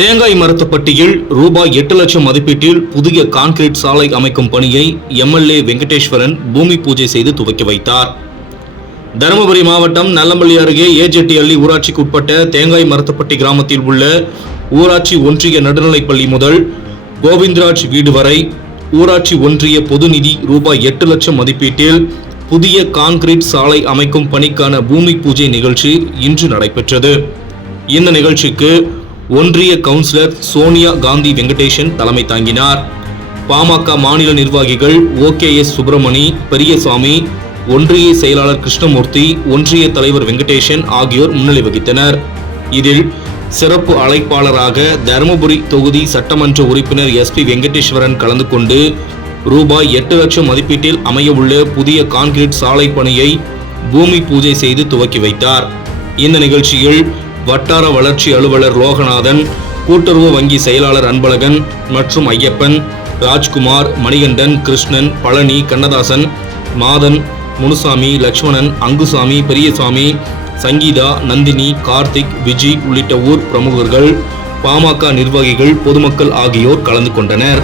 தேங்காய் மரத்துப்பட்டியில் ரூபாய் எட்டு லட்சம் மதிப்பீட்டில் புதிய கான்கிரீட் சாலை அமைக்கும் பணியை எம்எல்ஏ வெங்கடேஸ்வரன் பூமி பூஜை செய்து துவக்கி வைத்தார். தருமபுரி மாவட்டம் நல்லம்பள்ளி அருகே ஏஜெட்டியள்ளி ஊராட்சிக்கு உட்பட்ட தேங்காய் மரத்துப்பட்டி கிராமத்தில் உள்ள ஊராட்சி ஒன்றிய நடுநிலைப்பள்ளி முதல் கோவிந்தராஜ் வீடு வரை ஊராட்சி ஒன்றிய பொது நிதி ரூபாய் எட்டு லட்சம் மதிப்பீட்டில் புதிய கான்கிரீட் சாலை அமைக்கும் பணிக்கான பூமி பூஜை நிகழ்ச்சி இன்று நடைபெற்றது. இந்த நிகழ்ச்சிக்கு ஒன்றிய கவுன்சிலர் சோனியா காந்தி வெங்கடேசன் தலைமை தாங்கினார். பாமக மாநில நிர்வாகிகள் ஓகேஎஸ் சுப்பிரமணி பெரியசாமி ஒன்றிய செயலாளர் கிருஷ்ணமூர்த்தி ஒன்றிய தலைவர் வெங்கடேசன் ஆகியோர் முன்னிலை வகித்தனர். இதில் சிறப்பு அழைப்பாளராக தருமபுரி தொகுதி சட்டமன்ற உறுப்பினர் எஸ்பி வெங்கடேஸ்வரன் கலந்து கொண்டு ரூபாய் எட்டு லட்சம் மதிப்பீட்டில் அமையவுள்ள புதிய கான்கிரீட் சாலை பணியை பூமி பூஜை செய்து துவக்கி வைத்தார். இந்த நிகழ்ச்சியில் வட்டார வளர்ச்சி அலுவலர் லோகநாதன் கூட்டுறவு வங்கி செயலாளர் அன்பழகன் மற்றும் ஐயப்பன் ராஜ்குமார் மணிகண்டன் கிருஷ்ணன் பழனி கண்ணதாசன் மாதன் முனுசாமி லட்சுமணன் அங்குசாமி பெரியசாமி சங்கீதா நந்தினி கார்த்திக் விஜி உள்ளிட்ட ஊர் பிரமுகர்கள் பாமக நிர்வாகிகள் பொதுமக்கள் ஆகியோர் கலந்து கொண்டனர்.